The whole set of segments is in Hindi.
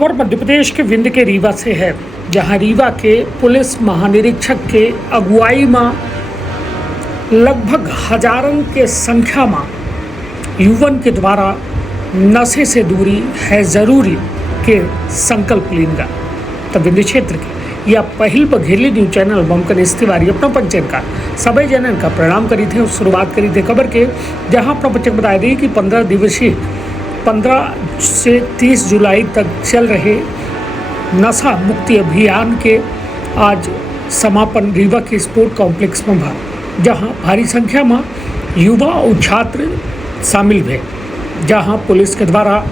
खबर मध्य प्रदेश के विंध्य के रीवा से है, जहां रीवा के पुलिस महानिरीक्षक के अगुवाई में लगभग हजारों के संख्या में युवन के द्वारा नशे से दूरी है जरूरी के संकल्प लेंगे। तब विंध्य क्षेत्र के या पहल बघेली न्यूज चैनल बमकन तिवारी अपना पंचन का सभी जनन का प्रणाम करी थे और शुरुआत करी थे खबर के, जहां अपना पंचक बताया दी कि 15 दिवसीय 15 से 30 जुलाई तक चल रहे नशा मुक्ति अभियान के आज समापन रीवा के स्पोर्ट कॉम्प्लेक्स में हुआ, जहां भारी संख्या में युवा और छात्र शामिल हुए, जहां पुलिस के द्वारा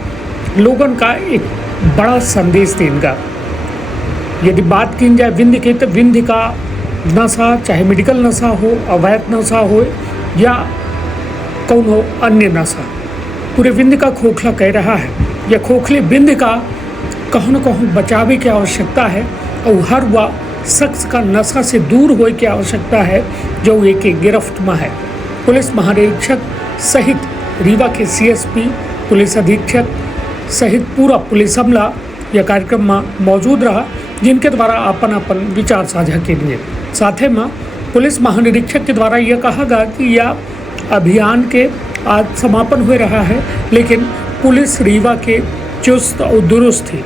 लोगों का एक बड़ा संदेश देगा। यदि बात की जाए विंध्य की, तो विंध्य का नशा चाहे मेडिकल नशा हो, अवैध नशा हो या कौन हो अन्य नशा, पूरे विंध्य का खोखला कह रहा है। यह खोखले विंध्य का कहूँ न कहूँ बचावे की आवश्यकता है और हर वह शख्स का नशा से दूर होने की आवश्यकता है जो एक गिरफ्त में है। पुलिस महानिरीक्षक सहित रीवा के सीएसपी, पुलिस अधीक्षक सहित पूरा पुलिस अमला यह कार्यक्रम में मौजूद रहा, जिनके द्वारा अपन विचार साझा किए। साथ ही में पुलिस महानिरीक्षक के द्वारा यह कहा गया कि यह अभियान के आज समापन हो रहा है, लेकिन पुलिस रीवा के चुस्त और दुरुस्त थी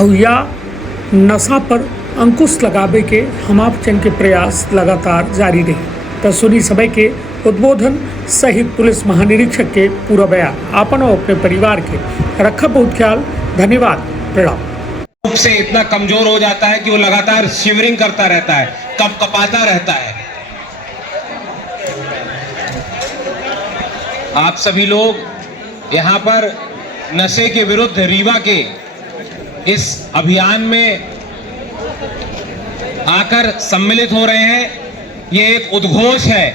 और यह नशा पर अंकुश लगावे के हमापचन के प्रयास लगातार जारी रहे। तो सुनी समय के उद्बोधन सहित पुलिस महानिरीक्षक के पूरा बयान अपन और अपने परिवार के रखा बहुत ख्याल। धन्यवाद, प्रणाम। रूप से इतना कमजोर हो जाता है कि वो लगातार शिवरिंग करता रहता है, कपकपाता रहता है। आप सभी लोग यहाँ पर नशे के विरुद्ध रीवा के इस अभियान में आकर सम्मिलित हो रहे हैं। ये एक उद्घोष है,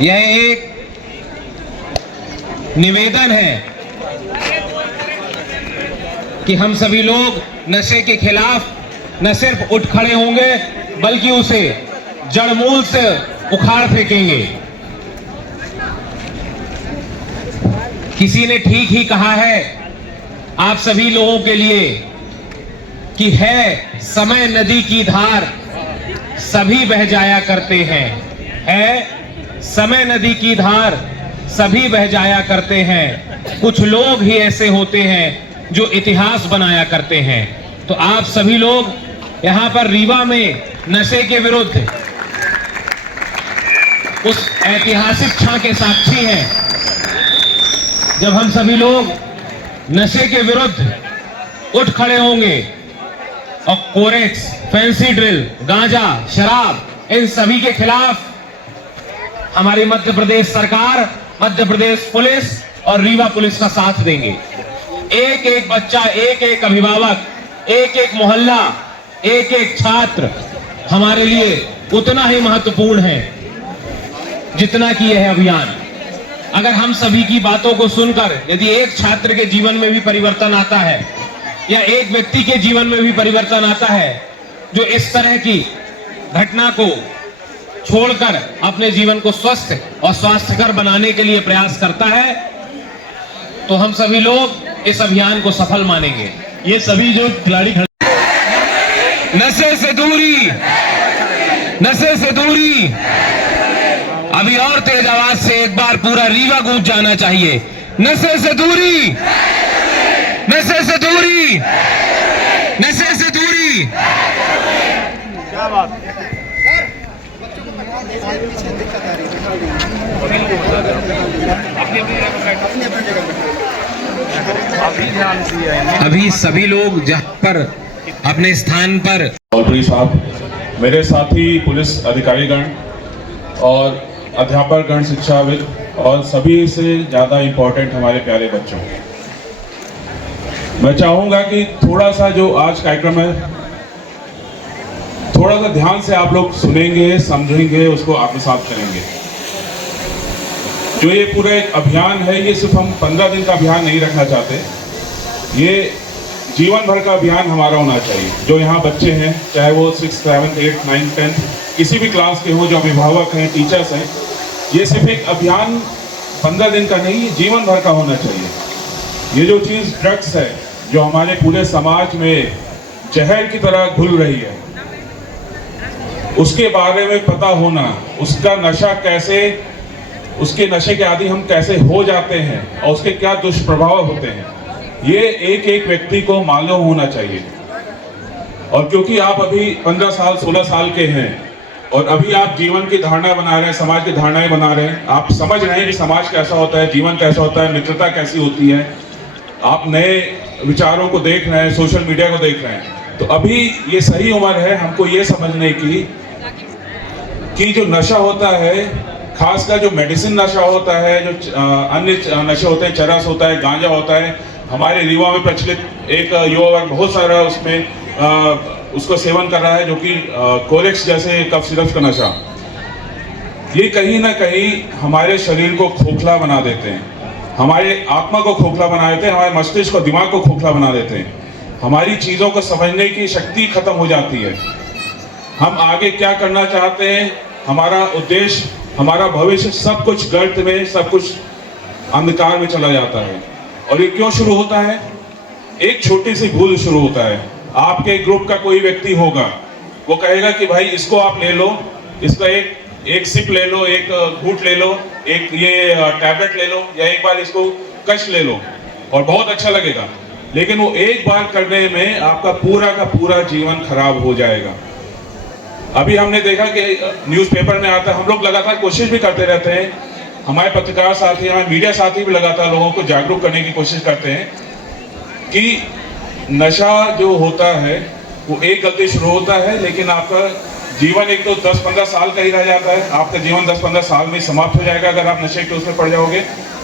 यह एक निवेदन है कि हम सभी लोग नशे के खिलाफ न सिर्फ उठ खड़े होंगे बल्कि उसे जड़मूल से उखाड़ फेंकेंगे। किसी ने ठीक ही कहा है आप सभी लोगों के लिए कि है समय नदी की धार, सभी बह जाया करते हैं। है समय नदी की धार, सभी बह जाया करते हैं। कुछ लोग ही ऐसे होते हैं जो इतिहास बनाया करते हैं। तो आप सभी लोग यहाँ पर रीवा में नशे के विरुद्ध उस ऐतिहासिक क्षण के साक्षी हैं जब हम सभी लोग नशे के विरुद्ध उठ खड़े होंगे और कोरेक्स, फैंसी ड्रिल, गांजा, शराब, इन सभी के खिलाफ हमारी मध्य प्रदेश सरकार, मध्य प्रदेश पुलिस और रीवा पुलिस का साथ देंगे। एक एक बच्चा, एक एक अभिभावक, एक एक मोहल्ला, एक एक छात्र हमारे लिए उतना ही महत्वपूर्ण है जितना कि यह अभियान। अगर हम सभी की बातों को सुनकर यदि एक छात्र के जीवन में भी परिवर्तन आता है या एक व्यक्ति के जीवन में भी परिवर्तन आता है जो इस तरह की घटना को छोड़कर अपने जीवन को स्वस्थ और स्वास्थ्यकर बनाने के लिए प्रयास करता है, तो हम सभी लोग इस अभियान को सफल मानेंगे। ये सभी जो खिलाड़ी नशे से दूरी, नशे से दूरी, अभी और तेज आवाज से एक बार पूरा रीवा गूंज जाना चाहिए। नशे से दूरी, नशे से दूरी, नशे से दूरी। क्या बात अभी सभी लोग जहाँ पर अपने स्थान पर चौधरी साहब, मेरे साथी पुलिस अधिकारीगण और अध्यापक गण, शिक्षाविद और सभी से ज़्यादा इम्पोर्टेंट हमारे प्यारे बच्चों, मैं चाहूँगा कि थोड़ा सा जो आज कार्यक्रम है थोड़ा सा ध्यान से आप लोग सुनेंगे, समझेंगे, उसको आत्मसात करेंगे। जो ये पूरा एक अभियान है, ये सिर्फ हम 15 दिन का अभियान नहीं रखना चाहते, ये जीवन भर का अभियान हमारा होना चाहिए। जो यहाँ बच्चे हैं, चाहे वो 6, 7, 8, 9, 10 किसी भी क्लास के हो, जो अभिभावक हैं, टीचर्स हैं, ये सिर्फ एक अभियान 15 दिन का नहीं, ये जीवन भर का होना चाहिए। ये जो चीज़ ड्रग्स है जो हमारे पूरे समाज में जहर की तरह घुल रही है, उसके बारे में पता होना, उसका नशा कैसे, उसके नशे के आदी हम कैसे हो जाते हैं और उसके क्या दुष्प्रभाव होते हैं, ये एक एक व्यक्ति को मालूम होना चाहिए। और क्योंकि आप अभी 15 साल 16 साल के हैं और अभी आप जीवन की धारणा बना रहे हैं, समाज की धारणाएं बना रहे हैं, आप समझ रहे हैं कि समाज कैसा होता है, जीवन कैसा होता है, मित्रता कैसी होती है, आप नए विचारों को देख रहे हैं, सोशल मीडिया को देख रहे हैं, तो अभी ये सही उम्र है हमको ये समझने की कि जो नशा होता है, खासकर जो मेडिसिन नशा होता है, जो अन्य नशे होते हैं, चरस होता है, गांजा होता है, हमारे रीवा में प्रचलित एक युवा वर्ग बहुत सारा उसमें उसको सेवन कर रहा है, जो कि कोरेक्स जैसे कफ सिरप का नशा, ये कहीं ना कहीं हमारे शरीर को खोखला बना देते हैं, हमारे आत्मा को खोखला बना देते हैं, हमारे मस्तिष्क और दिमाग को खोखला बना देते हैं, हमारी चीज़ों को समझने की शक्ति खत्म हो जाती है। हम आगे क्या करना चाहते हैं, हमारा उद्देश्य, हमारा भविष्य, सब कुछ गर्त में, सब कुछ अंधकार में चला जाता है। और ये क्यों शुरू होता है? एक छोटी सी भूल शुरू होता है। आपके ग्रुप का कोई व्यक्ति होगा, वो कहेगा कि भाई इसको आप ले लो, इसका एक सिप ले लो, एक घूंट ले लो, एक ये टैबलेट ले लो, या एक बार इसको कश ले लो और बहुत अच्छा लगेगा। लेकिन वो एक बार करने में आपका पूरा का पूरा जीवन खराब हो जाएगा। अभी हमने देखा कि न्यूज़पेपर में आता है, हम लोग लगातार कोशिश भी करते रहते हैं, हमारे पत्रकार साथी, हमारे मीडिया साथी भी लगातार लोगों को जागरूक करने की कोशिश करते हैं कि नशा जो होता है वो एक गलती शुरू होता है, लेकिन आपका जीवन एक तो 10-15 साल का ही रह जाता है, आपका जीवन 10-15 साल में समाप्त हो जाएगा अगर आप नशे के उसमें पड़ जाओगे।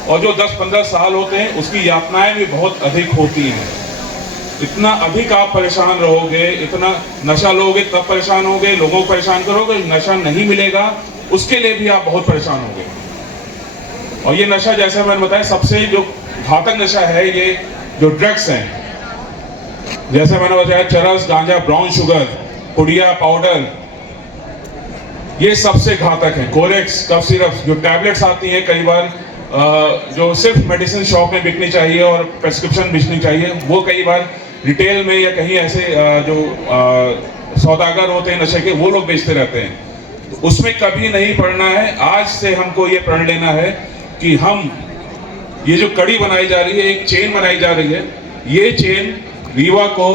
और जो 10-15 साल होते हैं उसकी यातनाएं भी बहुत अधिक होती हैं। इतना अधिक आप परेशान रहोगे, इतना नशा लोगे तब परेशान होगे, लोगों को परेशान करोगे, नशा नहीं मिलेगा उसके लिए भी आप बहुत परेशान होगे। और ये नशा, जैसे मैंने बताया, सबसे जो घातक नशा है ये जो ड्रग्स हैं, जैसे मैंने बताया चरस, गांजा, ब्राउन शुगर, पुड़िया, पाउडर, ये सबसे घातक है। कोरेक्स, कफ सिरप, जो टैबलेट्स आती हैं कई बार जो सिर्फ मेडिसिन शॉप में बिकनी चाहिए और प्रेस्क्रिप्शन बिकनी चाहिए, वो कई बार रिटेल में या कहीं ऐसे जो सौदागर होते हैं नशे के, वो लोग बेचते रहते हैं। तो उसमें कभी नहीं पड़ना है। आज से हमको ये प्रण लेना है कि हम ये जो कड़ी बनाई जा रही है, एक चेन बनाई जा रही है, ये चेन रीवा को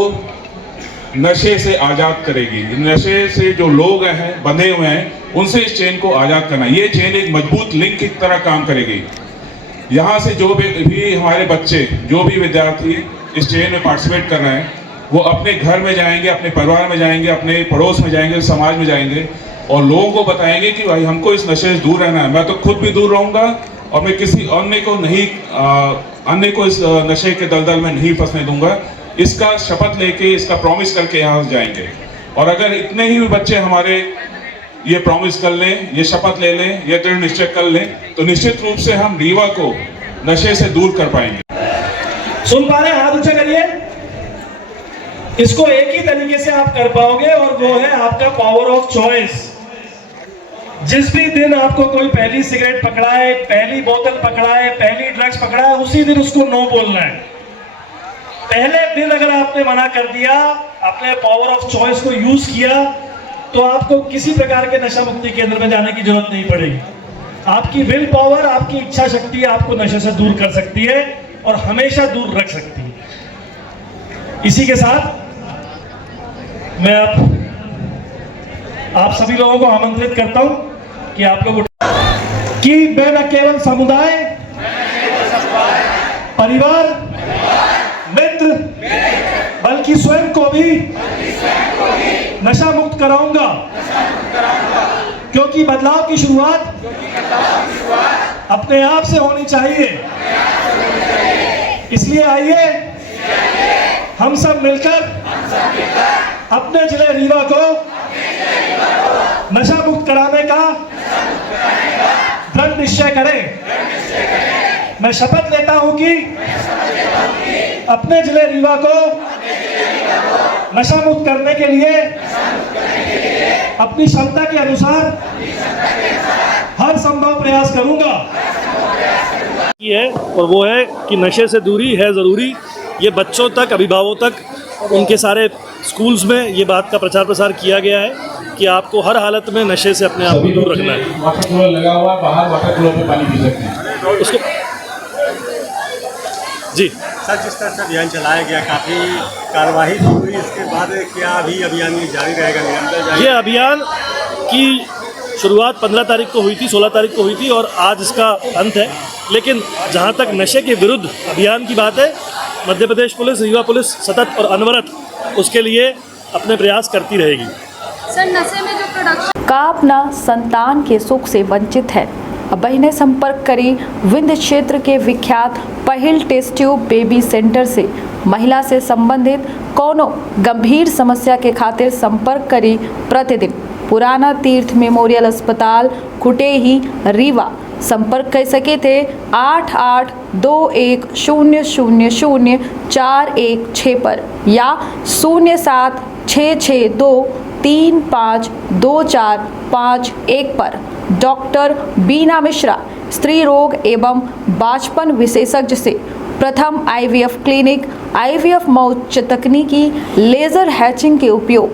नशे से आज़ाद करेगी। नशे से जो लोग हैं बंधे हुए हैं, उनसे इस चेन को आज़ाद करना, ये चेन एक मजबूत लिंक की तरह काम करेगी। यहाँ से जो भी हमारे बच्चे, जो भी विद्यार्थी इस चेन में पार्टिसिपेट कर रहे हैं, वो अपने घर में जाएंगे, अपने परिवार में जाएंगे, अपने पड़ोस में जाएंगे, समाज में जाएंगे और लोगों को बताएंगे कि भाई हमको इस नशे से दूर रहना है। मैं तो खुद भी दूर रहूँगा और मैं किसी अन्य को इस नशे के दलदल में नहीं फंसने दूंगा। इसका शपथ लेके, इसका प्रॉमिस करके यहाँ से जाएंगे। और अगर इतने ही बच्चे हमारे ये प्रॉमिस कर लें, ये शपथ ले लें, ये दृढ़ निश्चय कर लें, तो निश्चित रूप से हम रीवा को नशे से दूर कर पाएंगे। सुन पा रहे हैं? हाथ ऊंचा करिए। इसको एक ही तरीके से आप कर पाओगे और वो है आपका पावर ऑफ चॉइस। जिस भी दिन आपको कोई पहली सिगरेट पकड़ाए, पहली बोतल पकड़ाए, पहली ड्रग्स पकड़ाए, उसी दिन उसको नो बोलना है। पहले दिन अगर आपने मना कर दिया, आपने पावर ऑफ चॉइस को यूज किया, तो आपको किसी प्रकार के नशा मुक्ति केंद्र में जाने की जरूरत नहीं पड़ेगी। आपकी विल पावर, आपकी इच्छा शक्ति आपको नशे से दूर कर सकती है और हमेशा दूर रख सकती है। इसी के साथ मैं आप सभी लोगों को आमंत्रित करता हूं कि आप लोग कि मैं न केवल समुदाय, परिवार, मित्र, बल्कि स्वयं को भी नशा मुक्त कराऊंगा, क्योंकि बदलाव की शुरुआत अपने आप से होनी चाहिए। इसलिए आइए हम सब मिलकर अपने जिले रीवा को नशा मुक्त कराने का दृढ़ निश्चय करें। मैं शपथ लेता हूं कि अपने जिले रीवा को नशा मुक्त करने के लिए अपनी क्षमता के अनुसार हर संभव प्रयास करूंगा। की है और वो है कि नशे से दूरी है ज़रूरी। ये बच्चों तक, अभिभावकों तक, उनके सारे स्कूल्स में ये बात का प्रचार प्रसार किया गया है कि आपको हर हालत में नशे से अपने आप को दूर रखना है। वाटर कूलर लगा हुआ है, बाहर वाटर कूलर में पानी पी सकते हैं। उसको जी सर, जिस तरह से अभियान चलाया गया, काफ़ी कार्रवाई भी हुई, इसके बाद क्या अभी अभियान जारी रहेगा, निरंतर जारी? ये अभियान की शुरुआत 15 तारीख को हुई थी, 16 तारीख को हुई थी और आज इसका अंत है। लेकिन जहाँ तक नशे के विरुद्ध अभियान की बात है, मध्य प्रदेश पुलिस, रीवा पुलिस सतत और अनवरत उसके लिए अपने प्रयास करती रहेगी। सर, नशे में जो प्रोडक्शन का अपना संतान के सुख से वंचित है। अब ने संपर्क करी विंध्य क्षेत्र के विख्यात पहिल टेस्ट ट्यूब बेबी सेंटर से। महिला से संबंधित कोनो गंभीर समस्या के खातिर संपर्क करी प्रतिदिन पुराना तीर्थ मेमोरियल अस्पताल कुटेही रीवा। संपर्क कर सके थे 8821000416 पर या 0766235245 पर। डॉक्टर बीना मिश्रा, स्त्री रोग एवं बांझपन विशेषज्ञ से प्रथम IVF क्लिनिक, IVF मौच तकनीकी, लेजर हैचिंग के उपयोग,